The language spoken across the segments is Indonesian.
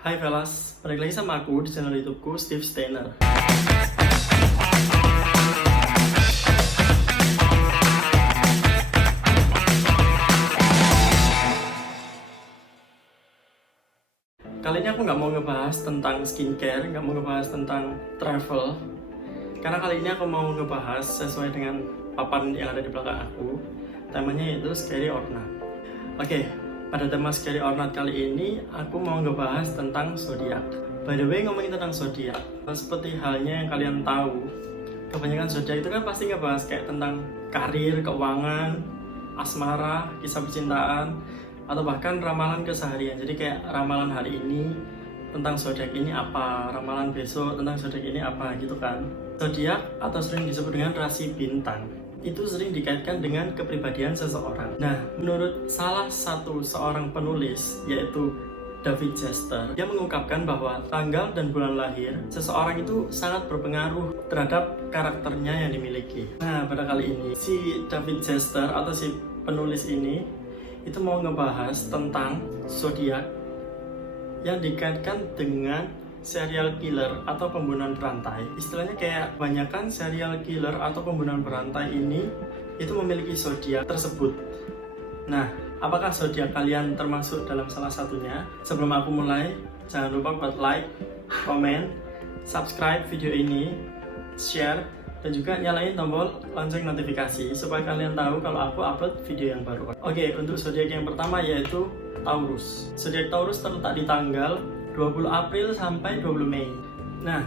Hai Velas, balik lagi sama aku di channel YouTubeku Steve Steiner. Kali ini aku nggak mau ngebahas tentang skincare, nggak mau ngebahas tentang travel. Karena kali ini aku mau ngebahas sesuai dengan papan yang ada di belakang aku. Temanya yaitu Scary or Not. Oke, pada tema Scary or Not kali ini aku mau ngebahas tentang zodiak. By the way, ngomongin tentang zodiak, seperti halnya yang kalian tahu, kebanyakan zodiak itu kan pasti ngebahas kayak tentang karir, keuangan, asmara, kisah percintaan, atau bahkan ramalan keseharian. Jadi kayak ramalan hari ini tentang zodiak ini apa, ramalan besok tentang zodiak ini apa gitu kan. Zodiak atau sering disebut dengan rasi bintang itu sering dikaitkan dengan kepribadian seseorang. Nah, menurut salah satu seorang penulis yaitu David Chester, dia mengungkapkan bahwa tanggal dan bulan lahir seseorang itu sangat berpengaruh terhadap karakternya yang dimiliki. Nah, pada kali ini si David Chester atau si penulis ini itu mau ngebahas tentang zodiak yang dikaitkan dengan serial killer atau pembunuhan berantai. Istilahnya kayak kebanyakan serial killer atau pembunuhan berantai ini itu memiliki zodiak tersebut. Nah, apakah zodiak kalian termasuk dalam salah satunya? Sebelum aku mulai, jangan lupa buat like, komen, subscribe video ini, share, dan juga nyalain tombol lonceng notifikasi supaya kalian tahu kalau aku upload video yang baru. Oke, untuk zodiak yang pertama yaitu Taurus. Zodiak Taurus terletak di tanggal 20 April sampai 20 Mei. Nah,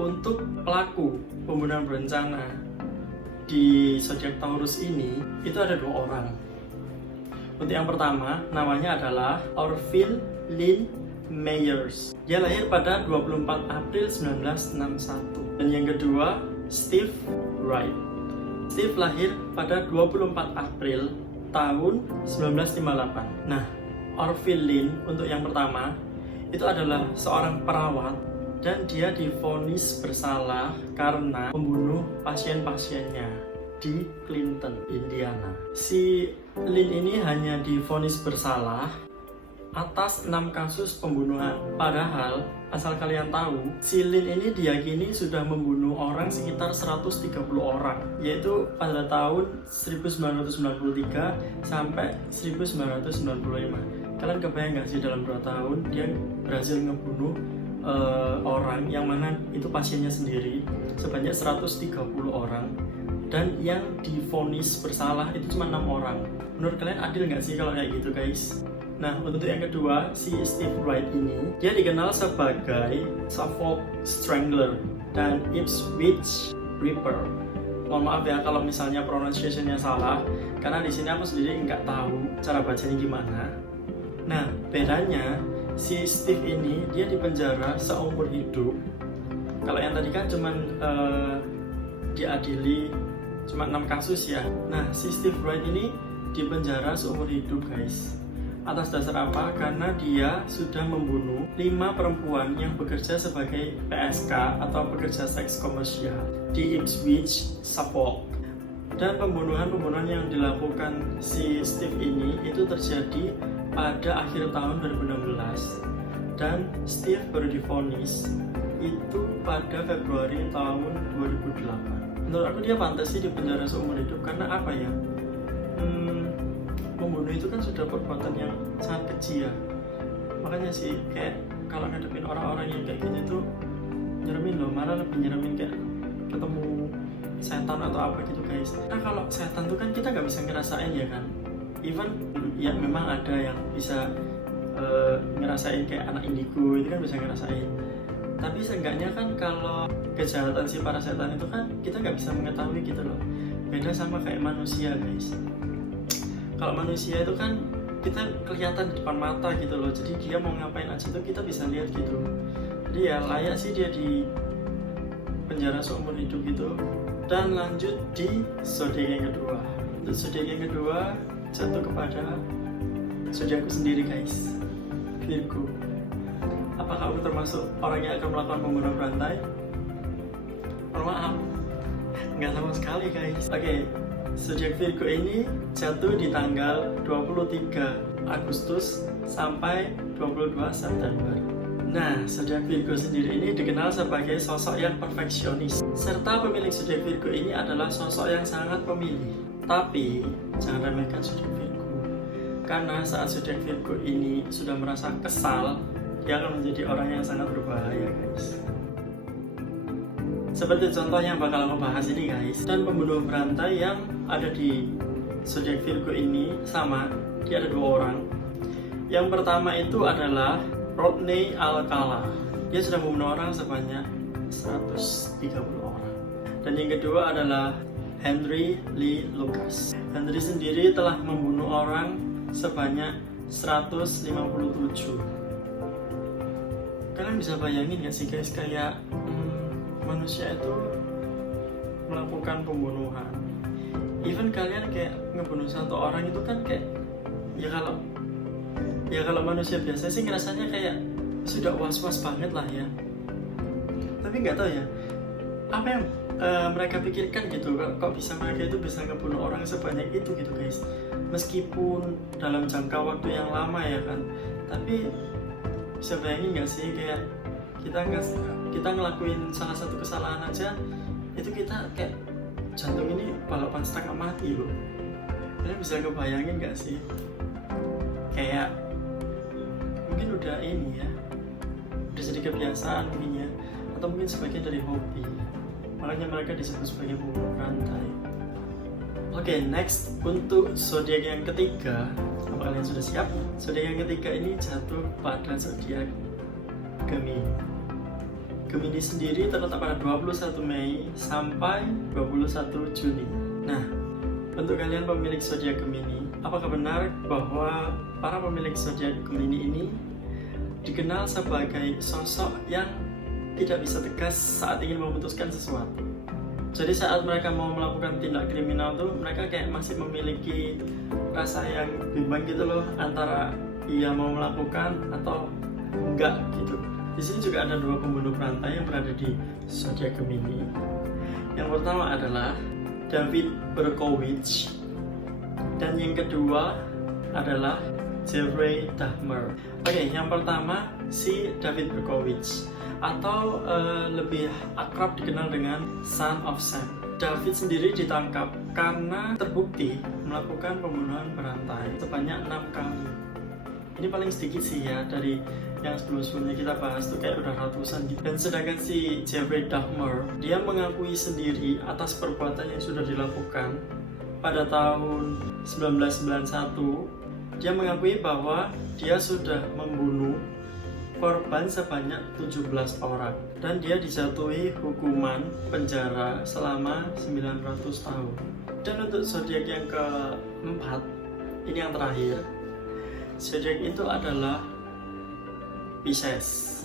untuk pelaku pembunuhan berencana di zodiak Taurus ini itu ada 2 orang. Untuk yang pertama, namanya adalah Orville Lynn Myers. Dia lahir pada 24 April 1961. Dan yang kedua, Steve Wright. Steve lahir pada 24 April tahun 1958. Nah, Orville Lynn untuk yang pertama itu adalah seorang perawat dan dia divonis bersalah karena membunuh pasien-pasiennya di Clinton, Indiana. Si Lynn ini hanya divonis bersalah atas 6 kasus pembunuhan. Padahal, asal kalian tahu, si Lynn ini diyakini sudah membunuh orang sekitar 130 orang, yaitu pada tahun 1993 sampai 1995. Kalian kebayang nggak sih dalam 2 tahun dia berhasil ngebunuh orang yang mana itu pasiennya sendiri sebanyak 130 orang, dan yang divonis bersalah itu cuma 6 orang. Menurut kalian adil nggak sih kalau kayak gitu, guys? Nah, untuk yang kedua, si Steve Wright ini dia dikenal sebagai Suffolk Strangler dan Ipswich Ripper. Mohon maaf ya kalau misalnya pronunciation-nya salah, karena di sini aku sendiri nggak tahu cara bacanya gimana. Nah, bedanya si Steve ini dia dipenjara seumur hidup. Kalau yang tadi kan cuman diadili cuma 6 kasus ya. Nah, si Steve Wright ini dipenjara seumur hidup, guys. Atas dasar apa? Karena dia sudah membunuh 5 perempuan yang bekerja sebagai PSK atau pekerja seks komersial di Ipswich, Suffolk. Dan pembunuhan-pembunuhan yang dilakukan si Steve ini itu terjadi pada akhir tahun 2016, dan Steve baru divonis itu pada Februari tahun 2008. Menurut aku dia pantas sih dipenjara seumur hidup. Karena apa ya? Membunuh itu kan sudah perbuatan yang sangat keji ya. Makanya sih kayak kalau ngadepin orang-orang yang kayak gitu tuh nyeremin loh, malah lebih nyeremin kayak ketemu setan atau apa gitu, guys. Nah, kalau setan tuh kan kita nggak bisa ngerasain ya kan. Even ya memang ada yang bisa ngerasain kayak anak indigo itu kan bisa ngerasain. Tapi seenggaknya kan kalau kejahatan si para setan itu kan kita nggak bisa mengetahui gitu loh. Beda sama kayak manusia, guys. Kalau manusia itu kan kita kelihatan di depan mata gitu loh, jadi dia mau ngapain aja tuh kita bisa lihat gitu. Jadi ya layak sih dia di penjara seumur hidup gitu. Dan lanjut di zodiak yang kedua. Untuk zodiak yang kedua jatuh kepada zodiakku sendiri, guys, Virgo. Apakah aku termasuk orang yang akan melakukan pembunuhan berantai? Mohon maaf, nggak sama sekali, guys. Oke. Zodiak Virgo ini jatuh di tanggal 23 Agustus sampai 22 September. Nah, zodiak Virgo sendiri ini dikenal sebagai sosok yang perfeksionis. Serta pemilik zodiak Virgo ini adalah sosok yang sangat pemilih. Tapi, jangan remehkan zodiak Virgo. Karena saat zodiak Virgo ini sudah merasa kesal, dia akan menjadi orang yang sangat berbahaya, guys. Seperti contoh yang bakal aku bahas ini, guys. Dan pembunuh berantai yang ada di zodiak Virgo ini sama, dia ada 2 orang. Yang pertama itu adalah Rodney Alcala. Dia sudah membunuh orang sebanyak 130 orang. Dan yang kedua adalah Henry Lee Lucas. Henry sendiri telah membunuh orang sebanyak 157. Kalian bisa bayangin gak sih guys, kayak manusia itu melakukan pembunuhan. Even kalian kayak ngebunuh 1 orang itu kan kayak ya kalau manusia biasa sih ngerasanya kayak sudah was-was banget lah ya. Tapi nggak tahu ya apa yang mereka pikirkan gitu, kok bisa mereka itu bisa ngebunuh orang sebanyak itu gitu guys. Meskipun dalam jangka waktu yang lama ya kan, tapi bisa bayangin nggak sih kayak kita ngelakuin salah satu kesalahan aja itu kita kayak jantung ini balapan setengah mati loh. Kalian bisa ngebayangin nggak sih? Kayak mungkin udah ini ya, udah jadi kebiasaan mungkin ya, atau mungkin sebagian dari hobi, makanya mereka disebut sebagai pembunuh berantai. Oke, next untuk zodiak yang ketiga. Apa kalian sudah siap? Zodiak yang ketiga ini jatuh pada zodiak Gemini. Gemini sendiri terletak pada 21 Mei sampai 21 Juni. Nah, untuk kalian pemilik zodiak Gemini, apakah benar bahwa para pemilik zodiak Gemini ini dikenal sebagai sosok yang tidak bisa tegas saat ingin memutuskan sesuatu? Jadi saat mereka mau melakukan tindak kriminal tuh mereka kayak masih memiliki rasa yang bimbang gitu loh, antara ia mau melakukan atau enggak gitu. Di sini juga ada 2 pembunuh berantai yang berada di zodiak Gemini. Yang pertama adalah David Berkowitz, dan yang kedua adalah Jeffrey Dahmer. Oke, yang pertama si David Berkowitz, atau lebih akrab dikenal dengan Son of Sam. David sendiri ditangkap karena terbukti melakukan pembunuhan berantai sebanyak 6 kali. Ini paling sedikit sih ya, dari yang sebelum-sebelumnya kita bahas tuh kayak udah ratusan gitu. Dan sedangkan si Jeffrey Dahmer, dia mengakui sendiri atas perbuatan yang sudah dilakukan pada tahun 1991. Dia mengakui bahwa dia sudah membunuh korban sebanyak 17 orang dan dia dijatuhi hukuman penjara selama 900 tahun. Dan untuk zodiak yang keempat, ini yang terakhir, zodiak itu adalah Pisces.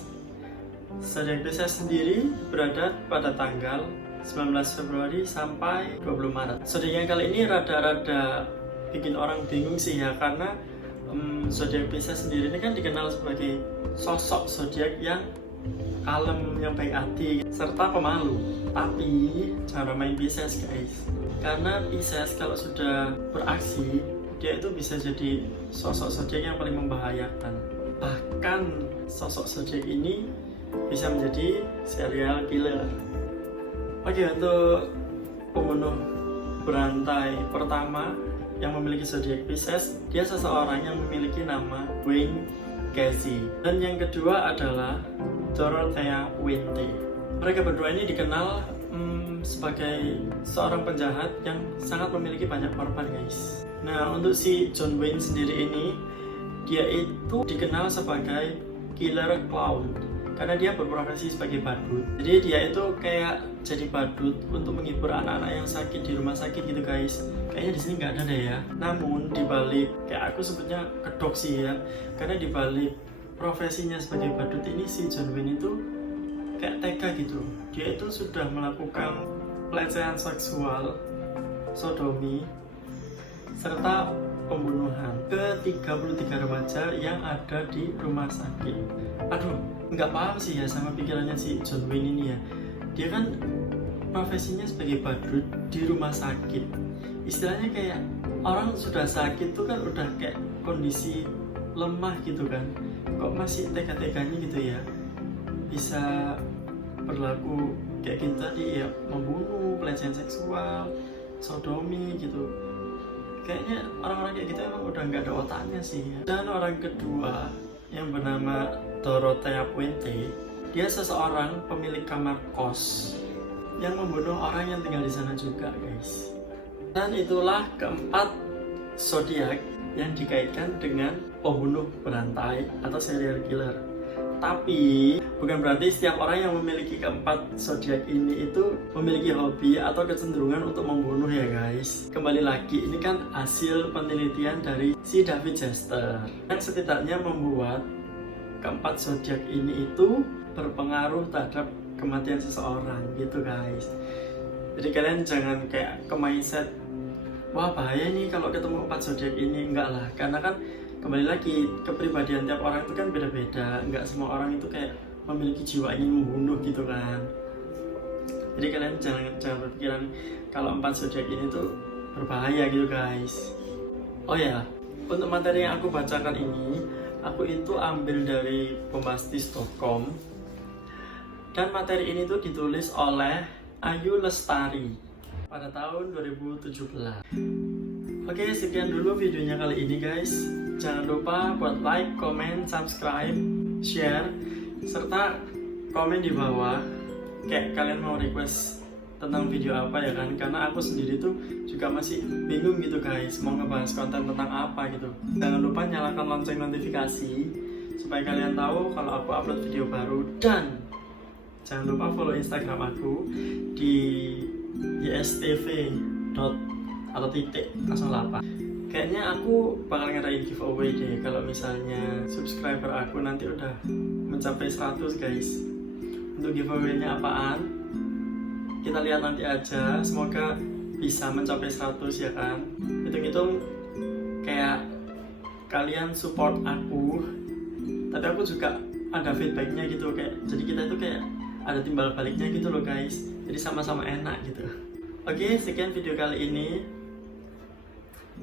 Zodiak Pisces sendiri berada pada tanggal 19 Februari sampai 20 Maret. Zodiak yang kali ini rada-rada bikin orang bingung sih ya, karena zodiak Pisces sendiri ini kan dikenal sebagai sosok zodiak yang kalem, yang baik hati, serta pemalu. Tapi jangan main Pisces guys, karena Pisces kalau sudah beraksi dia itu bisa jadi sosok zodiak yang paling membahayakan. Bahkan sosok zodiak ini bisa menjadi serial killer. Oke, untuk pembunuh berantai pertama yang memiliki zodiak Pisces, dia seseorang yang memiliki nama Wayne Gacy. Dan yang kedua adalah Dorothea Winte. Mereka berdua ini dikenal sebagai seorang penjahat yang sangat memiliki banyak korban guys. Nah, untuk si John Wayne sendiri ini, dia itu dikenal sebagai killer clown karena dia berprofesi sebagai badut. Jadi dia itu kayak jadi badut untuk menghibur anak-anak yang sakit di rumah sakit gitu guys. Kayaknya di sini nggak ada deh ya. Namun dibalik, kayak aku sebutnya kedok sih ya, karena dibalik profesinya sebagai badut ini, si John Wayne itu kayak tega gitu. Dia itu sudah melakukan pelecehan seksual, sodomi, serta pembunuhan ke 33 remaja yang ada di rumah sakit. Aduh, nggak paham sih ya sama pikirannya si John Wayne ini ya. Dia kan profesinya sebagai badut di rumah sakit. Istilahnya kayak orang sudah sakit tuh kan udah kayak kondisi lemah gitu kan. kok masih tega-teganya gitu ya, bisa berlaku kayak gitu tadi ya, membunuh, pelecehan seksual, sodomi gitu. Kayaknya orang-orang kayak gitu emang udah nggak ada otaknya sih ya. Dan orang kedua yang bernama Dorothea Puente, dia seseorang pemilik kamar kos yang membunuh orang yang tinggal di sana juga, guys. Dan itulah keempat zodiak yang dikaitkan dengan pembunuh berantai atau serial killer. Tapi bukan berarti setiap orang yang memiliki keempat zodiak ini itu memiliki hobi atau kecenderungan untuk membunuh ya guys. Kembali lagi, ini kan hasil penelitian dari si David Chester yang setidaknya membuat keempat zodiak ini itu berpengaruh terhadap kematian seseorang gitu guys. Jadi kalian jangan kayak ke mindset, wah bahaya nih kalau ketemu empat zodiak ini. Enggak lah, karena kan kembali lagi, kepribadian tiap orang itu kan beda-beda. Enggak semua orang itu kayak memiliki jiwa ingin membunuh gitu kan. Jadi kalian jangan berpikiran kalau empat zodiak ini tuh berbahaya gitu guys. Oh ya, untuk materi yang aku bacakan ini, aku itu ambil dari bombastis.com. Dan materi ini tuh ditulis oleh Ayu Lestari pada tahun 2017. Oke, sekian dulu videonya kali ini guys. Jangan lupa buat like, comment, subscribe, share, serta komen di bawah kayak kalian mau request tentang video apa ya kan. Karena aku sendiri tuh juga masih bingung gitu guys, mau ngebahas konten tentang apa gitu. Jangan lupa nyalakan lonceng notifikasi supaya kalian tahu kalau aku upload video baru. Dan jangan lupa follow Instagram aku di istv.08. Kayaknya aku bakal ngadain giveaway deh kalau misalnya subscriber aku nanti udah mencapai 100 guys. Untuk giveaway-nya apaan? Kita lihat nanti aja. Semoga bisa mencapai 100 ya kan. Hitung-hitung kayak kalian support aku, tapi aku juga ada feedbacknya gitu, kayak jadi kita itu kayak ada timbal baliknya gitu loh guys. Jadi sama-sama enak gitu. Oke, sekian video kali ini.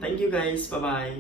Thank you guys, bye bye.